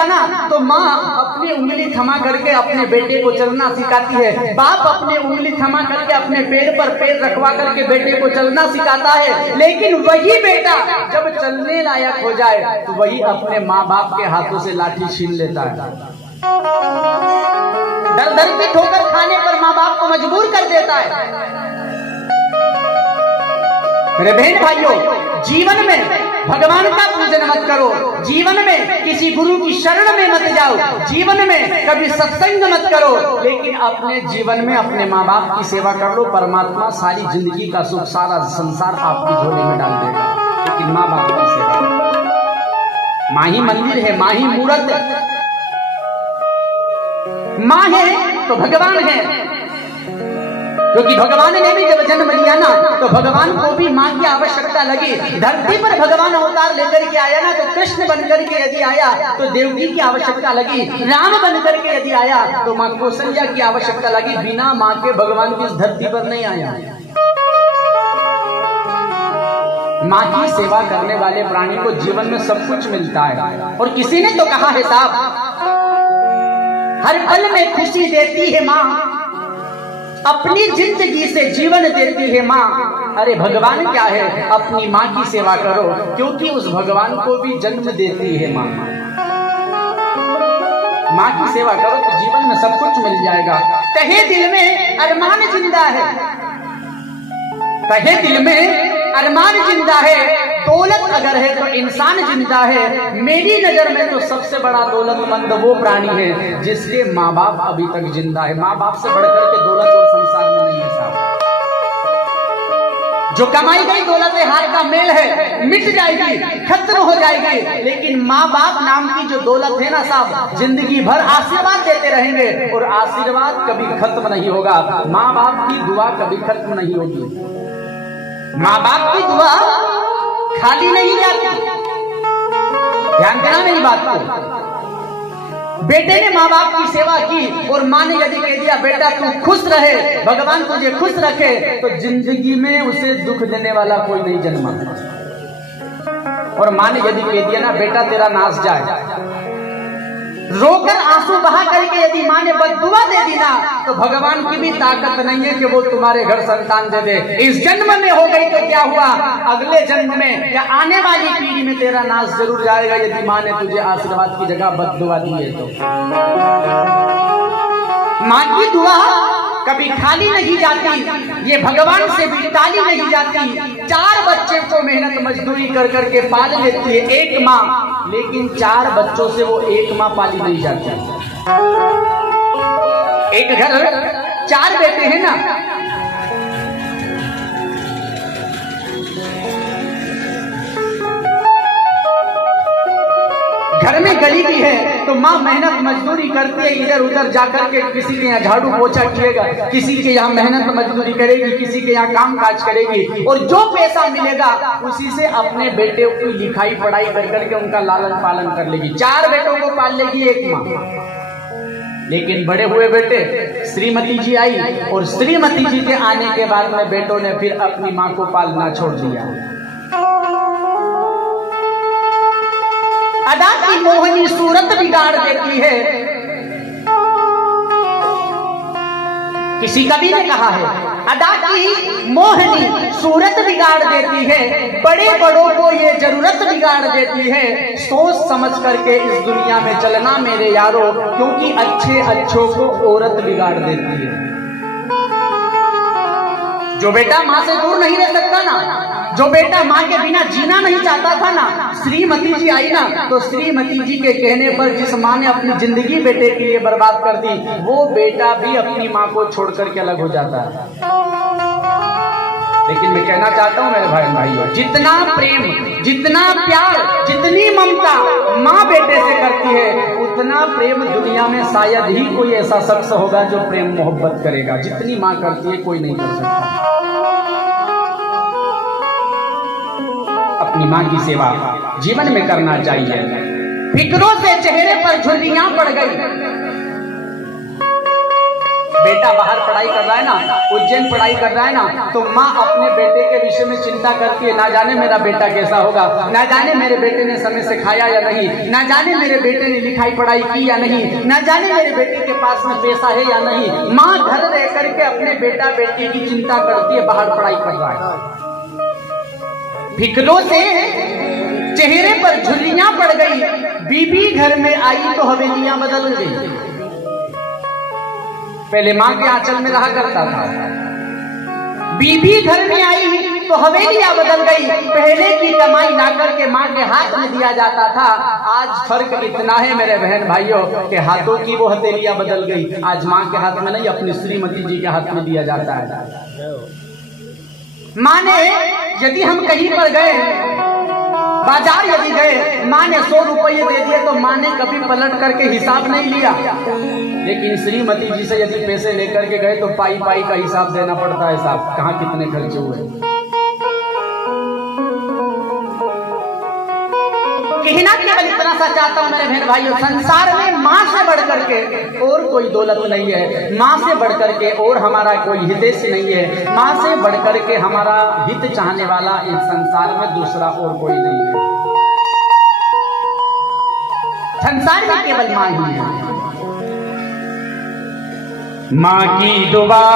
चलता ना तो माँ अपनी उंगली थमा करके अपने बेटे को चलना सिखाती है, बाप अपने उंगली थमा करके अपने पैर पर पैर रखवा करके बेटे को चलना सिखाता है। लेकिन वही बेटा जब चलने लायक हो जाए तो वही अपने माँ बाप के हाथों से लाठी छीन लेता है, दर दर की ठोकर खाने पर माँ बाप को मजबूर कर देता है। मेरे बहन भाइयों, जीवन में भगवान का पूजन मत करो, जीवन में किसी गुरु की शरण में मत जाओ, जीवन में कभी सत्संग मत करो, लेकिन अपने जीवन में अपने माँ बाप की सेवा कर लो। परमात्मा सारी जिंदगी का सुख, सारा संसार आपकी झोली में डाल देगा। लेकिन माँ बाप की सेवा, माँ ही मंदिर है, माँ ही मूर्त है, माँ है तो भगवान है। क्योंकि भगवान ने भी जब जन्म लिया ना तो भगवान को भी माँ की आवश्यकता लगी। धरती पर भगवान अवतार लेकर के आया ना तो कृष्ण बनकर के यदि आया तो देवकी की आवश्यकता लगी, राम बनकर के यदि आया तो माँ कौशल्या की आवश्यकता लगी। बिना माँ के भगवान की इस धरती पर नहीं आया। माँ की सेवा करने वाले प्राणी को जीवन में सब कुछ मिलता है। और किसी ने तो कहा है साहब, हर पल में खुशी देती है माँ, अपनी जिंदगी से जीवन देती है माँ। अरे भगवान क्या है, अपनी माँ की सेवा करो, क्योंकि उस भगवान को भी जन्म देती है माँ। माँ की सेवा करो तो जीवन में सब कुछ मिल जाएगा। तहे दिल में अरमान जिंदा है, तहे दिल में अरमान जिंदा है, दौलत अगर है तो इंसान जिंदा है। मेरी नजर में तो सबसे बड़ा दौलतमंद वो प्राणी है जिसके माँ बाप अभी तक जिंदा है। माँ बाप से बढ़कर के दौलत और संसार में नहीं है साहब। जो कमाई गई दौलत हार का मेल है, मिट जाएगी, खत्म हो जाएगी, लेकिन माँ बाप नाम की जो दौलत है ना साहब, जिंदगी भर आशीर्वाद देते रहेंगे और आशीर्वाद कभी खत्म नहीं होगा। माँ बाप की दुआ कभी खत्म नहीं होगी, माँ बाप की दुआ खाली नहीं जाती। ध्यान देना मेरी बात को। बेटे ने माँ बाप की सेवा की और माँ ने यदि कह दिया बेटा तू खुश रहे, भगवान तुझे खुश रखे, तो जिंदगी में उसे दुख देने वाला कोई नहीं जन्मा। और माँ ने यदि कह दिया ना बेटा तेरा नाश जाए, रोकर आंसू बहा करके यदि माँ ने बद्दुआ दे दी ना तो भगवान की भी ताकत नहीं है कि वो तुम्हारे घर संतान दे दे। इस जन्म में हो गई तो क्या हुआ, अगले जन्म में या आने वाली पीढ़ी में तेरा नाश जरूर जाएगा यदि माँ ने तुझे आशीर्वाद की जगह बद्दुआ दी है तो। माँ की दुआ कभी खाली नहीं जाती, ये भगवान से भी टाली नहीं जाती। 4 बच्चे को मेहनत मजदूरी कर करके पाल लेती है एक माँ, लेकिन 4 बच्चों से वो एक माँ पाली नहीं जाती। एक घर 4 बेटे हैं ना, घर में गरीबी है तो माँ मेहनत मजदूरी करती है, इधर उधर जाकर के किसी के यहाँ झाड़ू पोछा किएगा, किसी के यहाँ मेहनत मजदूरी करेगी, किसी के यहाँ काम काज करेगी, और जो पैसा मिलेगा उसी से अपने बेटे की लिखाई पढ़ाई कर करके उनका लालन पालन कर लेगी। 4 बेटों को पाल लेगी एक माँ। लेकिन बड़े हुए बेटे श्रीमती जी आई और श्रीमती जी के आने के बाद में बेटों ने फिर अपनी माँ को पालना छोड़ दिया। अदा की मोहनी सूरत बिगाड़ देती है। किसी कवि ने कहा है अदा की मोहनी सूरत बिगाड़ देती है, बड़े बड़ों को ये जरूरत बिगाड़ देती है। सोच समझ करके इस दुनिया में चलना मेरे यारो, क्योंकि अच्छे अच्छों को औरत बिगाड़ देती है। जो बेटा माँ से दूर नहीं रह सकता ना, जो बेटा माँ के बिना जीना नहीं चाहता था ना, श्रीमती जी आई ना तो श्रीमती जी के कहने पर जिस माँ ने अपनी जिंदगी बेटे के लिए बर्बाद कर दी, वो बेटा भी अपनी माँ को छोड़ करके अलग हो जाता है। लेकिन मैं कहना चाहता हूँ मेरे भाइयों, जितना प्रेम, जितना प्यार, जितनी ममता माँ बेटे से करती है, उतना प्रेम दुनिया में शायद ही कोई ऐसा शख्स होगा जो प्रेम मोहब्बत करेगा। जितनी माँ करती है कोई नहीं कर सकता। अपनी माँ की सेवा जीवन में करना चाहिए। फिक्रों से चेहरे पर झुर्रियां पड़ गई, बेटा बाहर पढ़ाई कर रहा है ना, उज्जैन पढ़ाई कर रहा है ना, तो माँ अपने बेटे के विषय में चिंता करती है, ना जाने मेरा बेटा कैसा होगा, ना जाने मेरे बेटे ने समय से खाया या नहीं, ना जाने मेरे बेटे ने लिखाई पढ़ाई की या नहीं, ना जाने मेरे बेटे के पास में पैसा है या नहीं। माँ घर रह करके अपने बेटा बेटी की चिंता करती है, बाहर पढ़ाई कर रहा है। फिक्रों से चेहरे पर झुर्रियां पड़ गई, बीबी घर में आई तो हवेलियां बदल गई। पहले मां के आंचल में रहा करता था, बीबी घर में आई तो हवेलियां बदल गई। पहले की कमाई ला करके मां के हाथ में दिया जाता था, आज फर्क इतना है मेरे बहन भाइयों के हाथों की वो हथेलियां बदल गई। आज मां के हाथ में नहीं, अपनी श्रीमती जी के हाथ में दिया जाता है। मां ने, यदि हम कहीं पर गए, बाजार यदि गए, माँ ने 100 रुपये दे दिए तो माँ ने कभी पलट करके हिसाब नहीं लिया। लेकिन श्रीमती जी से यदि पैसे लेकर के गए तो पाई पाई का हिसाब देना पड़ता है, साहब कहाँ कितने खर्चे हुए। कहना केवल इतना सा चाहता हूँ मेरे बहन भाइयों, संसार में माँ से बढ़ करके और कोई दौलत नहीं है, माँ से बढ़ करके और हमारा कोई हितैषी नहीं है, माँ से बढ़ करके हमारा हित चाहने वाला इस संसार में दूसरा और कोई नहीं है। संसार में केवल माँ ही है। माँ की दुआ